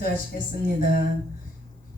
기도하시겠습니다.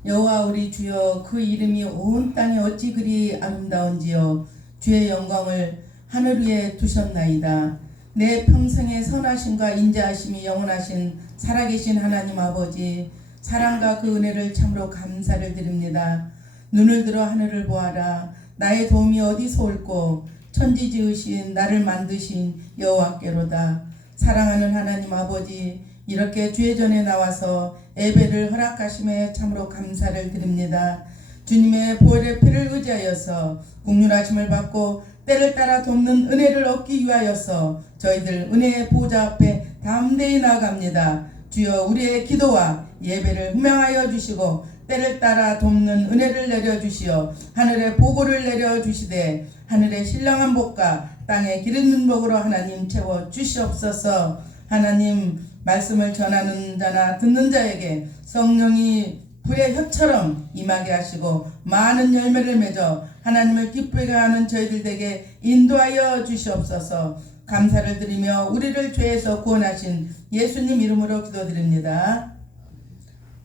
여호와 우리 주여, 그 이름이 온 땅에 어찌 그리 아름다운지요. 주의 영광을 하늘 위에 두셨나이다. 내 평생의 선하심과 인자하심이 영원하신 살아계신 하나님 아버지, 사랑과 그 은혜를 참으로 감사를 드립니다. 눈을 들어 하늘을 보아라. 나의 도움이 어디서 올꼬? 천지 지으신 나를 만드신 여호와께로다. 사랑하는 하나님 아버지, 이렇게 주의 전에 나와서 예배를 허락하심에 참으로 감사를 드립니다. 주님의 보혈의 피를 의지하여서 국률하심을 받고 때를 따라 돕는 은혜를 얻기 위하여서 저희들 은혜의 보좌 앞에 담대히 나아갑니다. 주여, 우리의 기도와 예배를 흠명하여 주시고 때를 따라 돕는 은혜를 내려주시어 하늘의 보고를 내려주시되 하늘의 신령한 복과 땅의 기름진 복으로 하나님 채워 주시옵소서. 하나님, 말씀을 전하는 자나 듣는 자에게 성령이 불의 혀처럼 임하게 하시고 많은 열매를 맺어 하나님을 기쁘게 하는 저희들에게 인도하여 주시옵소서. 감사를 드리며 우리를 죄에서 구원하신 예수님 이름으로 기도드립니다.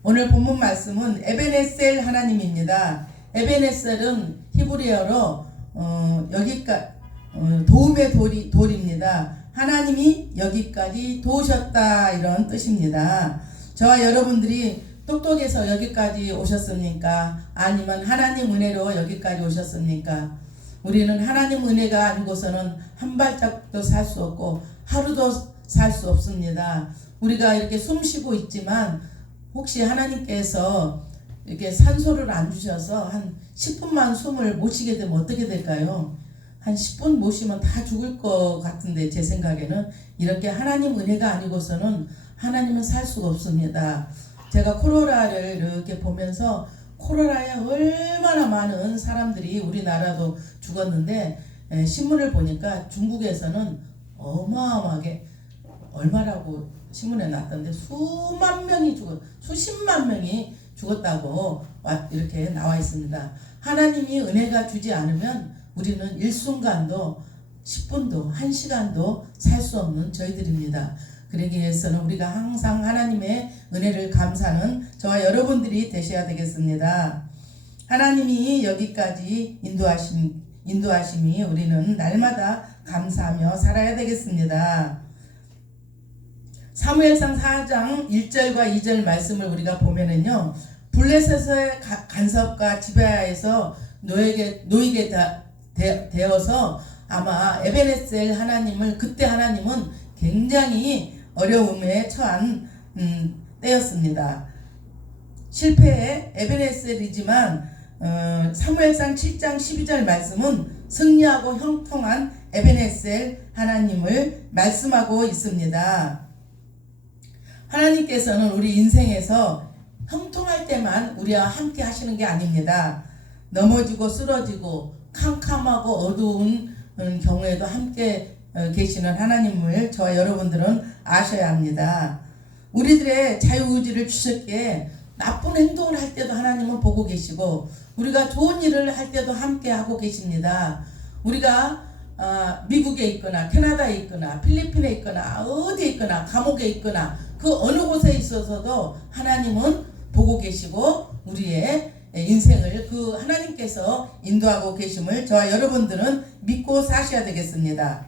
오늘 본문 말씀은 에베네셀 하나님입니다. 에베네셀은 히브리어로 도움의 돌입니다. 하나님이 여기까지 도우셨다, 이런 뜻입니다. 저와 여러분들이 똑똑해서 여기까지 오셨습니까? 아니면 하나님 은혜로 여기까지 오셨습니까? 우리는 하나님 은혜가 아니고서는 한 발짝도 살 수 없고 하루도 살 수 없습니다. 우리가 이렇게 숨 쉬고 있지만 혹시 하나님께서 이렇게 산소를 안 주셔서 한 10분만 숨을 못 쉬게 되면 어떻게 될까요? 한 10분 못 쉬면 다 죽을 것 같은데, 제 생각에는 이렇게 하나님 은혜가 아니고서는 하나님은 살 수가 없습니다. 제가 코로나를 이렇게 보면서 코로나에 얼마나 많은 사람들이, 우리나라도 죽었는데 신문을 보니까 중국에서는 어마어마하게, 얼마라고 신문에 났던데 수십만 명이 죽었다고 이렇게 나와 있습니다. 하나님이 은혜가 주지 않으면 우리는 일순간도 10분도 1시간도 살 수 없는 저희들입니다. 그러기 위해서는 우리가 항상 하나님의 은혜를 감사하는 저와 여러분들이 되셔야 되겠습니다. 하나님이 여기까지 인도하심이 우리는 날마다 감사하며 살아야 되겠습니다. 사무엘상 4장 1절과 2절 말씀을 우리가 보면은요, 블레셋의 간섭과 지배하에서 놓이게 되어서 아마 에베네셀 하나님을, 그때 하나님은 굉장히 어려움에 처한 때였습니다. 실패의 에베네셀이지만 사무엘상 7장 12절 말씀은 승리하고 형통한 에베네셀 하나님을 말씀하고 있습니다. 하나님께서는 우리 인생에서 형통할 때만 우리와 함께 하시는 게 아닙니다. 넘어지고 쓰러지고 캄캄하고 어두운 경우에도 함께 계시는 하나님을 저와 여러분들은 아셔야 합니다. 우리들의 자유의지를 주셨기에 나쁜 행동을 할 때도 하나님은 보고 계시고, 우리가 좋은 일을 할 때도 함께 하고 계십니다. 우리가 미국에 있거나 캐나다에 있거나 필리핀에 있거나 어디에 있거나 감옥에 있거나 그 어느 곳에 있어서도 하나님은 보고 계시고 우리의 인생을 그 하나님께서 인도하고 계심을 저와 여러분들은 믿고 사셔야 되겠습니다.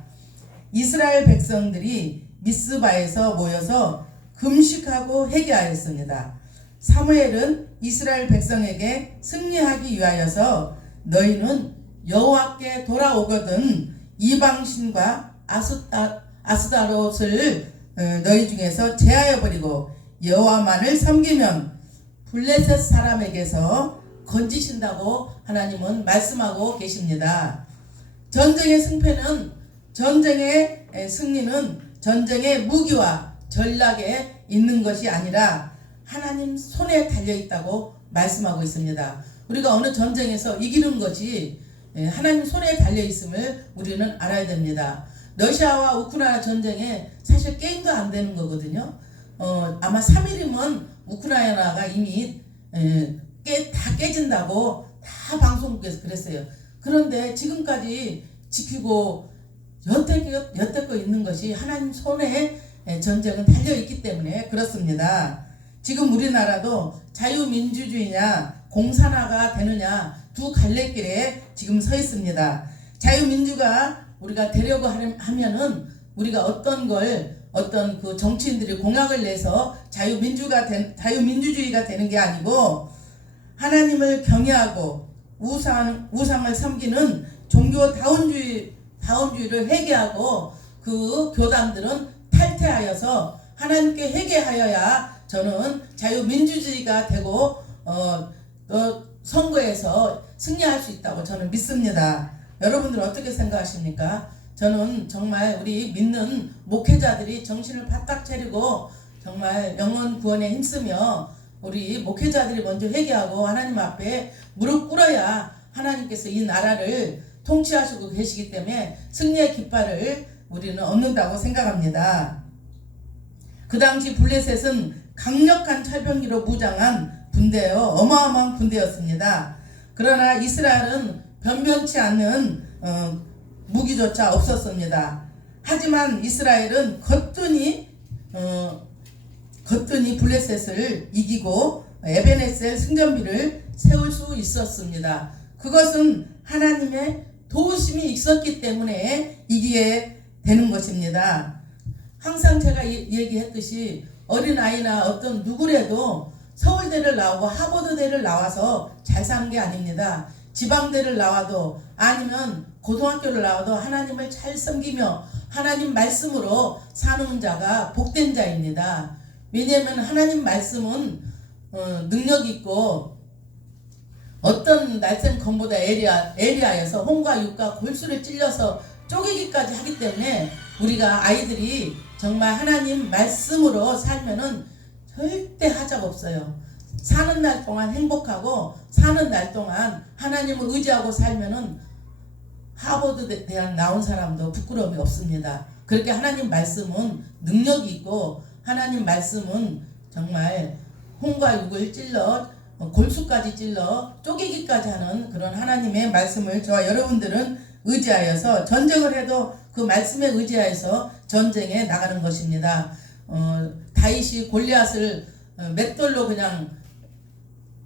이스라엘 백성들이 미스바에서 모여서 금식하고 회개하였습니다. 사무엘은 이스라엘 백성에게 승리하기 위하여서 너희는 여호와께 돌아오거든 이방신과 아스다롯을 너희 중에서 제하여 버리고 여호와만을 섬기면 블레셋 사람에게서 건지신다고 하나님은 말씀하고 계십니다. 전쟁의 승리는 전쟁의 무기와 전략에 있는 것이 아니라 하나님 손에 달려있다고 말씀하고 있습니다. 우리가 어느 전쟁에서 이기는 것이 하나님 손에 달려있음을 우리는 알아야 됩니다. 러시아와 우크라이나 전쟁에 사실 게임도 안 되는 거거든요. 아마 3일이면 우크라이나가 이미 다 깨진다고 다 방송국에서 그랬어요. 그런데 지금까지 지키고 여태껏 있는 것이 하나님 손에 전쟁은 달려있기 때문에 그렇습니다. 지금 우리나라도 자유민주주의냐 공산화가 되느냐 두 갈래길에 지금 서 있습니다. 자유민주가 우리가 되려고 하면은 우리가 어떤 그 정치인들이 공약을 내서 자유민주주의가 되는 게 아니고 하나님을 경외하고 우상을 섬기는 다운주의를 회개하고 그 교단들은 탈퇴하여서 하나님께 회개하여야 저는 자유민주주의가 되고 또 선거에서 승리할 수 있다고 저는 믿습니다. 여러분들 어떻게 생각하십니까? 저는 정말 우리 믿는 목회자들이 정신을 바짝 차리고 정말 영혼 구원에 힘쓰며 우리 목회자들이 먼저 회개하고 하나님 앞에 무릎 꿇어야 하나님께서 이 나라를 통치하시고 계시기 때문에 승리의 깃발을 우리는 얻는다고 생각합니다. 그 당시 블레셋은 강력한 철병기로 무장한 군대요, 어마어마한 군대였습니다. 그러나 이스라엘은 변변치 않는 무기조차 없었습니다. 하지만 이스라엘은 거뜬히 블레셋을 이기고 에베네셀 승전비를 세울 수 있었습니다. 그것은 하나님의 도우심이 있었기 때문에 이기게 되는 것입니다. 항상 제가 얘기했듯이 어린아이나 어떤 누구라도 서울대를 나오고 하버드대를 나와서 잘 사는 게 아닙니다. 지방대를 나와도 아니면 고등학교를 나와도 하나님을 잘 섬기며 하나님 말씀으로 사는 자가 복된 자입니다. 왜냐하면 하나님 말씀은 능력이 있고 어떤 날쌘 검보다 에리아에서 홍과 육과 골수를 찔려서 쪼개기까지 하기 때문에 우리가 아이들이 정말 하나님 말씀으로 살면은 절대 하자가 없어요. 사는 날 동안 행복하고 사는 날 동안 하나님을 의지하고 살면은 하버드 대학 나온 사람도 부끄러움이 없습니다. 그렇게 하나님 말씀은 능력이 있고 하나님 말씀은 정말 홍과 육을 찔러 골수까지 찔러 쪼개기까지 하는 그런 하나님의 말씀을 저와 여러분들은 의지하여서 전쟁을 해도 그 말씀에 의지하여서 전쟁에 나가는 것입니다. 다윗이 골리앗을 맷돌로 그냥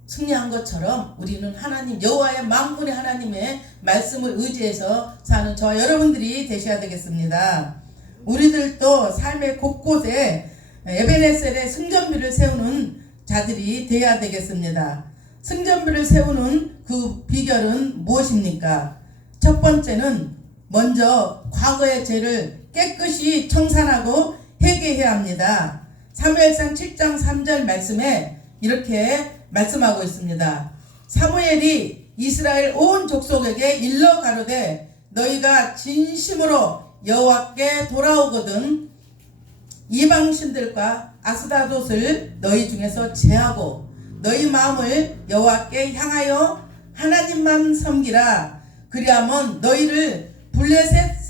승리한 것처럼 우리는 하나님 여호와의 만군의 하나님의 말씀을 의지해서 사는 저와 여러분들이 되셔야 되겠습니다. 우리들도 삶의 곳곳에 에베네셀의 승전비를 세우는 자들이 되어야 되겠습니다. 승전비를 세우는 그 비결은 무엇입니까? 첫 번째는 먼저 과거의 죄를 깨끗이 청산하고 회개해야 합니다. 사무엘상 7장 3절 말씀에 이렇게 말씀하고 있습니다. 사무엘이 이스라엘 온 족속에게 일러 가로되 너희가 진심으로 여호와께 돌아오거든 이방신들과 아스다롯을 너희 중에서 제하고 너희 마음을 여호와께 향하여 하나님만 섬기라. 그리하면 너희를 블레셋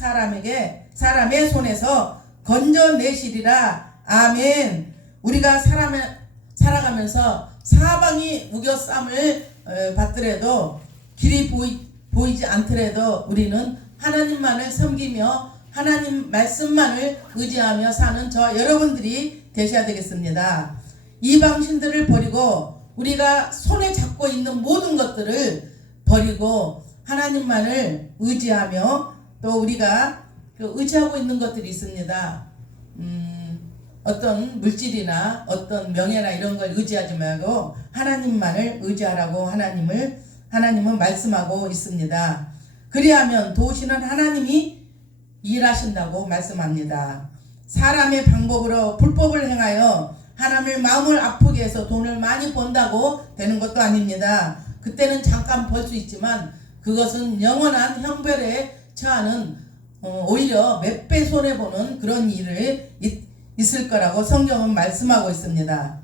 사람의 손에서 건져내시리라. 아멘. 우리가 살아가면서 사방이 우겨쌈을 받더라도 길이 보이지 않더라도 우리는 하나님만을 섬기며 하나님 말씀만을 의지하며 사는 저 여러분들이 되셔야 되겠습니다. 이방신들을 버리고 우리가 손에 잡고 있는 모든 것들을 버리고 하나님만을 의지하며 또 우리가 의지하고 있는 것들이 있습니다. 어떤 물질이나 어떤 명예나 이런 걸 의지하지 말고 하나님만을 의지하라고 하나님은 말씀하고 있습니다. 그리하면 도우시는 하나님이 일하신다고 말씀합니다. 사람의 방법으로 불법을 행하여 하나님의 마음을 아프게 해서 돈을 많이 번다고 되는 것도 아닙니다. 그때는 잠깐 벌 수 있지만 그것은 영원한 형벌에 처하는 오히려 몇 배 손해보는 그런 일을 있을 거라고 성경은 말씀하고 있습니다.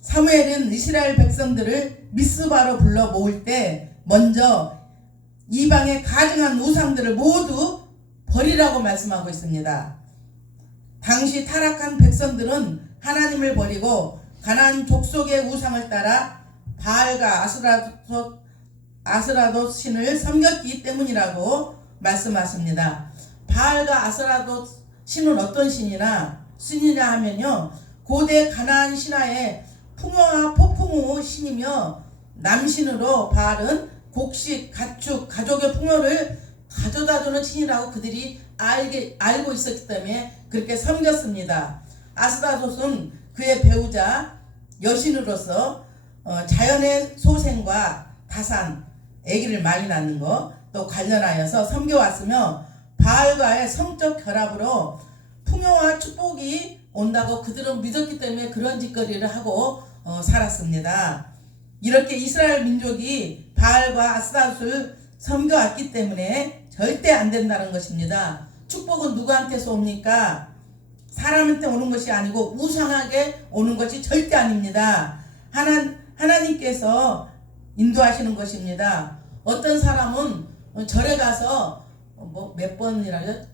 사무엘은 이스라엘 백성들을 미스바로 불러 모을 때 먼저 이방의 가증한 우상들을 모두 버리라고 말씀하고 있습니다. 당시 타락한 백성들은 하나님을 버리고 가나안 족속의 우상을 따라 바알과 아스라도 신을 섬겼기 때문이라고 말씀하십니다. 바알과 아스라도 신은 어떤 신이냐 하면요, 고대 가나안 신화에 풍요와 폭풍 후 신이며 남신으로 바알은 곡식, 가축, 가족의 풍요를 가져다주는 신이라고 그들이 알고 있었기 때문에 그렇게 섬겼습니다. 아스다롯은 그의 배우자 여신으로서 자연의 소생과 다산, 아기를 많이 낳는 것 또 관련하여서 섬겨왔으며 바알과의 성적 결합으로 풍요와 축복이 온다고 그들은 믿었기 때문에 그런 짓거리를 하고 살았습니다. 이렇게 이스라엘 민족이 바알과 아스타롯을 섬겨왔기 때문에 절대 안 된다는 것입니다. 축복은 누구한테서 옵니까? 사람한테 오는 것이 아니고 우상하게 오는 것이 절대 아닙니다. 하나님께서 인도하시는 것입니다. 어떤 사람은 절에 가서 몇 번이라죠?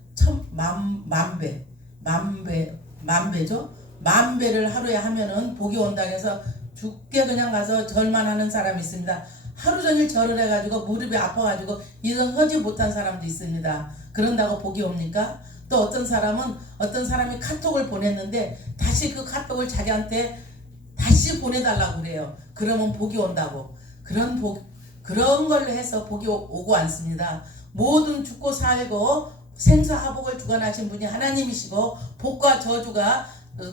만배죠? 만배를 하루에 하면은 복이 온다고 해서 죽게 그냥 가서 절만 하는 사람이 있습니다. 하루 종일 절을 해가지고 무릎이 아파가지고 일어서지 못한 사람도 있습니다. 그런다고 복이 옵니까? 또 어떤 사람이 카톡을 보냈는데 다시 그 카톡을 자기한테 다시 보내달라고 그래요. 그러면 복이 온다고. 그런 걸로 해서 복이 오고 않습니다. 모든 죽고 살고 생사화복을 주관하신 분이 하나님이시고 복과 저주가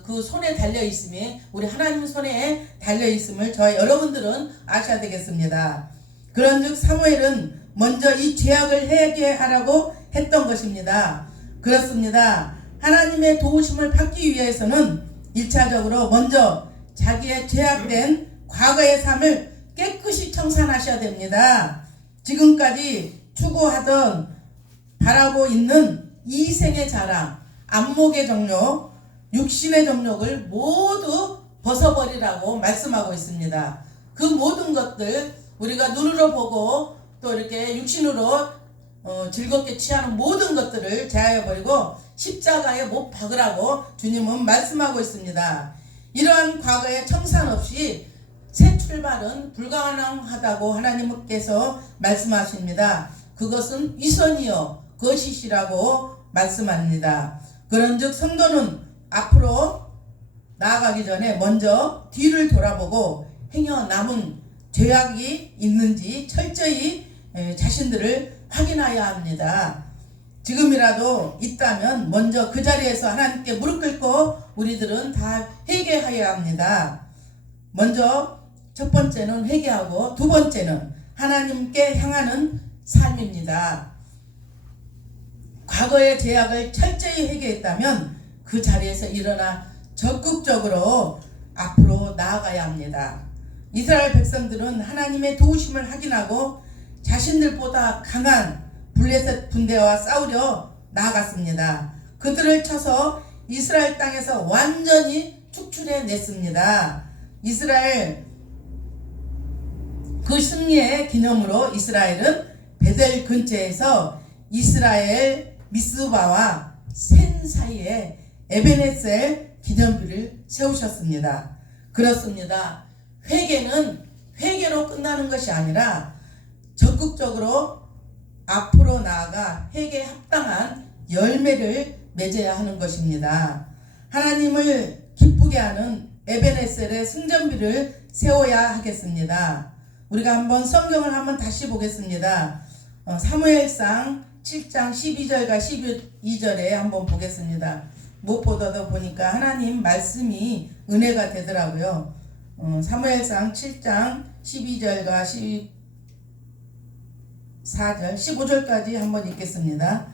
그 손에 달려 있음이 우리 하나님 손에 달려 있음을 저희 여러분들은 아셔야 되겠습니다. 그런즉 사무엘은 먼저 이 죄악을 회개하라고 했던 것입니다. 그렇습니다. 하나님의 도우심을 받기 위해서는 1차적으로 먼저 자기의 죄악된 과거의 삶을 깨끗이 청산하셔야 됩니다. 지금까지 추구하던 바라고 있는 이생의 자랑, 안목의 정욕, 육신의 정욕을 모두 벗어버리라고 말씀하고 있습니다. 그 모든 것들 우리가 눈으로 보고 또 이렇게 육신으로 즐겁게 취하는 모든 것들을 제하여 버리고 십자가에 못 박으라고 주님은 말씀하고 있습니다. 이러한 과거의 청산 없이 새 출발은 불가능하다고 하나님께서 말씀하십니다. 그것은 위선이요 거짓이라고 말씀합니다. 그런즉 성도는 앞으로 나아가기 전에 먼저 뒤를 돌아보고 행여 남은 죄악이 있는지 철저히 자신들을 확인해야 합니다. 지금이라도 있다면 먼저 그 자리에서 하나님께 무릎 꿇고 우리들은 다 회개해야 합니다. 먼저 첫 번째는 회개하고 두 번째는 하나님께 향하는 삶입니다. 과거의 죄악을 철저히 회개했다면 그 자리에서 일어나 적극적으로 앞으로 나아가야 합니다. 이스라엘 백성들은 하나님의 도우심을 확인하고 자신들보다 강한 블레셋 군대와 싸우려 나아갔습니다. 그들을 쳐서 이스라엘 땅에서 완전히 축출해냈습니다. 이스라엘 그 승리의 기념으로 이스라엘은 베델 근처에서 이스라엘 미스바와 센 사이에 에베네셀 기념비를 세우셨습니다. 그렇습니다. 회개는 회개로 끝나는 것이 아니라 적극적으로 앞으로 나아가 회개에 합당한 열매를 맺어야 하는 것입니다. 하나님을 기쁘게 하는 에베네셀의 승전비를 세워야 하겠습니다. 우리가 한번 성경을 한번 다시 보겠습니다. 사무엘상 7장 12절과 12절에 한번 보겠습니다. 무엇보다도 보니까 하나님 말씀이 은혜가 되더라고요. 사무엘상 7장 12절과 14절 15절까지 한번 읽겠습니다.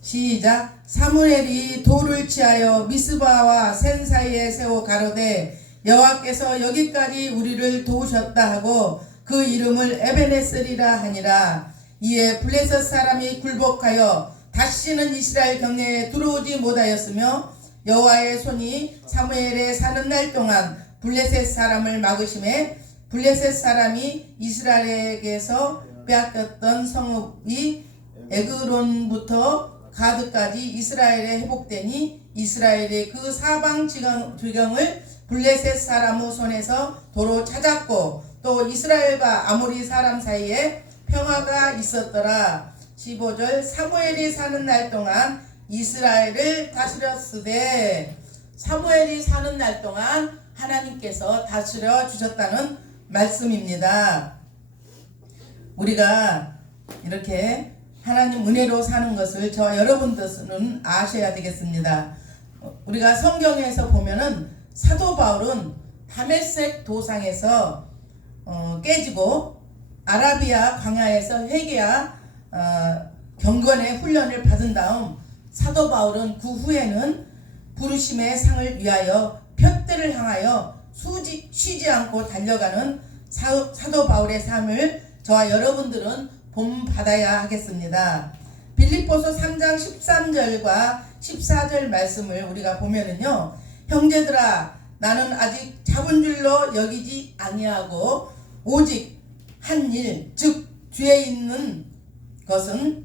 시작. 사무엘이 돌을 취하여 미스바와 센 사이에 세워 가로되 여호와께서 여기까지 우리를 도우셨다 하고 그 이름을 에베네셀이라 하니라. 이에 블레셋 사람이 굴복하여 다시는 이스라엘 경내에 들어오지 못하였으며 여호와의 손이 사무엘에 사는 날 동안 블레셋 사람을 막으심에 블레셋 사람이 이스라엘에게서 빼앗겼던 성읍이 에그론부터 가드까지 이스라엘에 회복되니 이스라엘의 그 사방 지경을 블레셋 사람의 손에서 도로 찾았고 또 이스라엘과 아모리 사람 사이에 평화가 있었더라. 15절. 사무엘이 사는 날 동안 이스라엘을 다스렸으되 사무엘이 사는 날 동안 하나님께서 다스려 주셨다는 말씀입니다. 우리가 이렇게 하나님 은혜로 사는 것을 저와 여러분들은 아셔야 되겠습니다. 우리가 성경에서 보면은 사도 바울은 다메섹 도상에서 깨지고 아라비아 광야에서 회개와 경건의 훈련을 받은 다음 사도 바울은 그 후에는 부르심의 상을 위하여 푯대를 향하여 쉬지 않고 달려가는 사도 바울의 삶을 저와 여러분들은 본받아야 하겠습니다. 빌립보서 3장 13절과 14절 말씀을 우리가 보면은요, 형제들아 나는 아직 잡은 줄로 여기지 아니하고 오직 한 일 즉 뒤에 있는 것을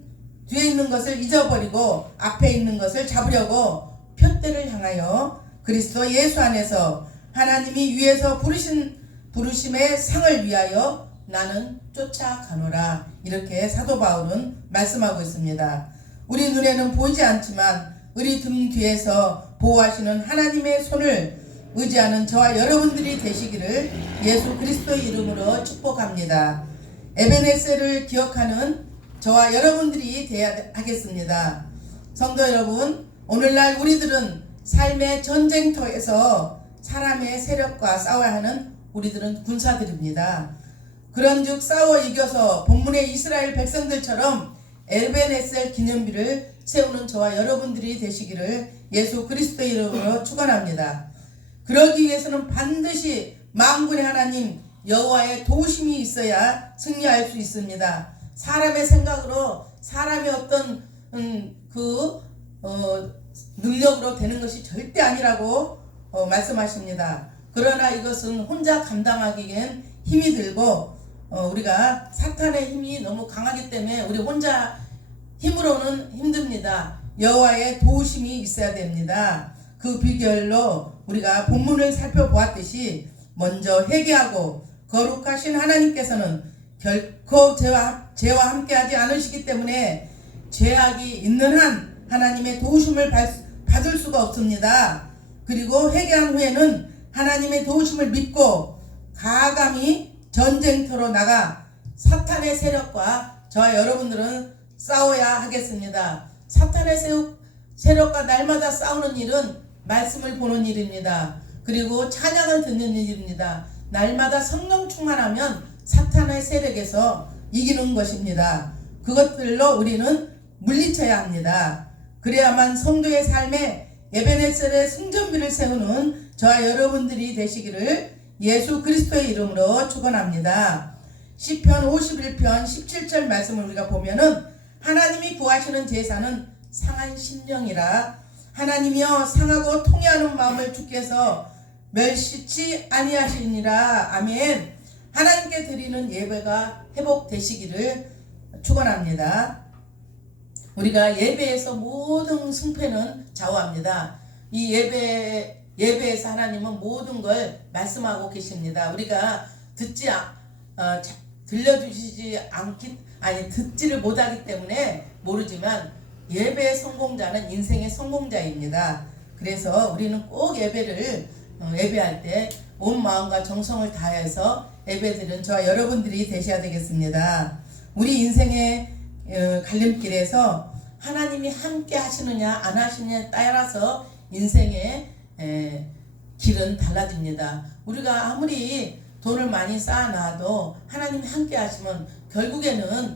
잊어버리고 앞에 있는 것을 잡으려고 푯대를 향하여 그리스도 예수 안에서 하나님이 위에서 부르심의 상을 위하여 나는 쫓아가노라. 이렇게 사도 바울은 말씀하고 있습니다. 우리 눈에는 보이지 않지만 우리 등 뒤에서 보호하시는 하나님의 손을 의지하는 저와 여러분들이 되시기를 예수 그리스도의 이름으로 축복합니다. 에베네셀을 기억하는 저와 여러분들이 되어야 하겠습니다. 성도 여러분, 오늘날 우리들은 삶의 전쟁터에서 사람의 세력과 싸워야 하는 우리들은 군사들입니다. 그런즉 싸워 이겨서 본문의 이스라엘 백성들처럼 에베네셀 기념비를 세우는 저와 여러분들이 되시기를 예수 그리스도의 이름으로 축원합니다. 그러기 위해서는 반드시 만군의 하나님 여호와의 도우심이 있어야 승리할 수 있습니다. 사람의 생각으로 사람의 어떤 능력으로 되는 것이 절대 아니라고 말씀하십니다. 그러나 이것은 혼자 감당하기엔 힘이 들고 우리가 사탄의 힘이 너무 강하기 때문에 우리 혼자 힘으로는 힘듭니다. 여호와의 도우심이 있어야 됩니다. 그 비결로 우리가 본문을 살펴보았듯이 먼저 회개하고 거룩하신 하나님께서는 결코 죄와 함께하지 않으시기 때문에 죄악이 있는 한 하나님의 도우심을 받을 수가 없습니다. 그리고 회개한 후에는 하나님의 도우심을 믿고 과감히 전쟁터로 나가 사탄의 세력과 저와 여러분들은 싸워야 하겠습니다. 사탄의 세력과 날마다 싸우는 일은 말씀을 보는 일입니다. 그리고 찬양을 듣는 일입니다. 날마다 성령 충만하면 사탄의 세력에서 이기는 것입니다. 그것들로 우리는 물리쳐야 합니다. 그래야만 성도의 삶에 에베네셀의 승전비를 세우는 저와 여러분들이 되시기를 예수 그리스도의 이름으로 축원합니다. 시편 51편 17절 말씀을 우리가 보면은 하나님이 구하시는 제사는 상한 심령이라 하나님이여 상하고 통회하는 마음을 주께서 멸시치 아니하시니라. 아멘. 하나님께 드리는 예배가 회복되시기를 축원합니다. 우리가 예배에서 모든 승패는 좌우합니다. 이 예배에서 하나님은 모든 걸 말씀하고 계십니다. 우리가 듣지를 못하기 때문에 모르지만 예배의 성공자는 인생의 성공자입니다. 그래서 우리는 꼭 예배할 때 온 마음과 정성을 다해서 예배드리는 저와 여러분들이 되셔야 되겠습니다. 우리 인생의 갈림길에서 하나님이 함께 하시느냐 안 하시느냐에 따라서 인생의 길은 달라집니다. 우리가 아무리 돈을 많이 쌓아놔도 하나님이 함께 하시면 결국에는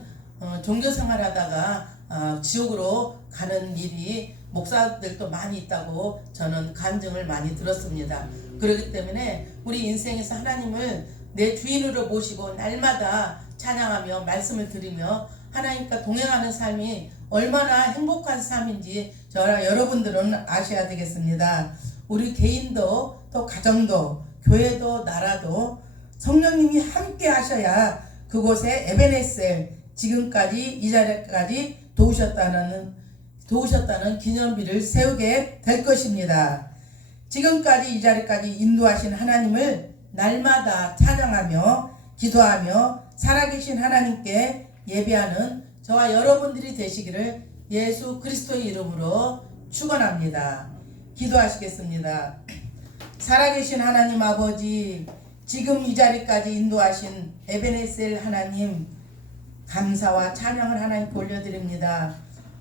종교생활하다가 지옥으로 가는 일이 목사들도 많이 있다고 저는 간증을 많이 들었습니다. 그렇기 때문에 우리 인생에서 하나님을 내 주인으로 모시고 날마다 찬양하며 말씀을 드리며 하나님과 동행하는 삶이 얼마나 행복한 삶인지 저와 여러분들은 아셔야 되겠습니다. 우리 개인도 또 가정도 교회도 나라도 성령님이 함께 하셔야 그곳에 에베네셀 지금까지 이 자리까지 도우셨다는 기념비를 세우게 될 것입니다. 지금까지 이 자리까지 인도하신 하나님을 날마다 찬양하며 기도하며 살아계신 하나님께 예배하는 저와 여러분들이 되시기를 예수 그리스도의 이름으로 축원합니다. 기도하시겠습니다. 살아계신 하나님 아버지, 지금 이 자리까지 인도하신 에베네셀 하나님, 감사와 찬양을 하나님께 올려드립니다.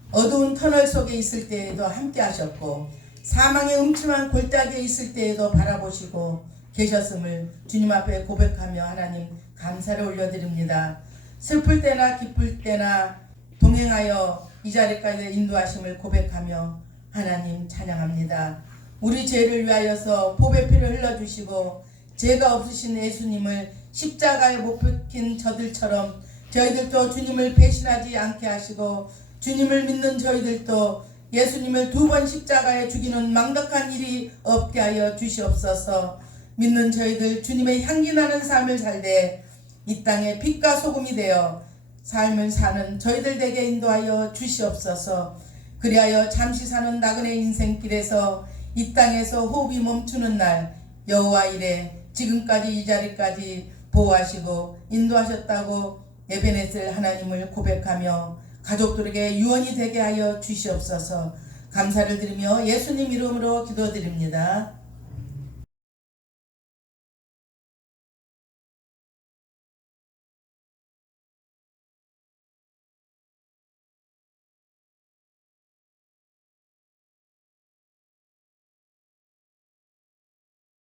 어두운 터널 속에 있을 때에도 함께 하셨고 사망의 음침한 골짜기에 있을 때에도 바라보시고 계셨음을 주님 앞에 고백하며 하나님 감사를 올려드립니다. 슬플 때나 기쁠 때나 동행하여 이 자리까지 인도하심을 고백하며 하나님 찬양합니다. 우리 죄를 위하여서 보배 피를 흘려주시고 죄가 없으신 예수님을 십자가에 못 박힌 저들처럼 저희들도 주님을 배신하지 않게 하시고 주님을 믿는 저희들도 예수님을 2번 십자가에 죽이는 망덕한 일이 없게 하여 주시옵소서. 믿는 저희들 주님의 향기 나는 삶을 살되 이 땅에 빛과 소금이 되어 삶을 사는 저희들 되게 인도하여 주시옵소서. 그리하여 잠시 사는 나그네 인생길에서 이 땅에서 호흡이 멈추는 날 여호와 이래 지금까지 이 자리까지 보호하시고 인도하셨다고 에베네셀 하나님을 고백하며 가족들에게 유언이 되게 하여 주시옵소서. 감사를 드리며 예수님 이름으로 기도드립니다.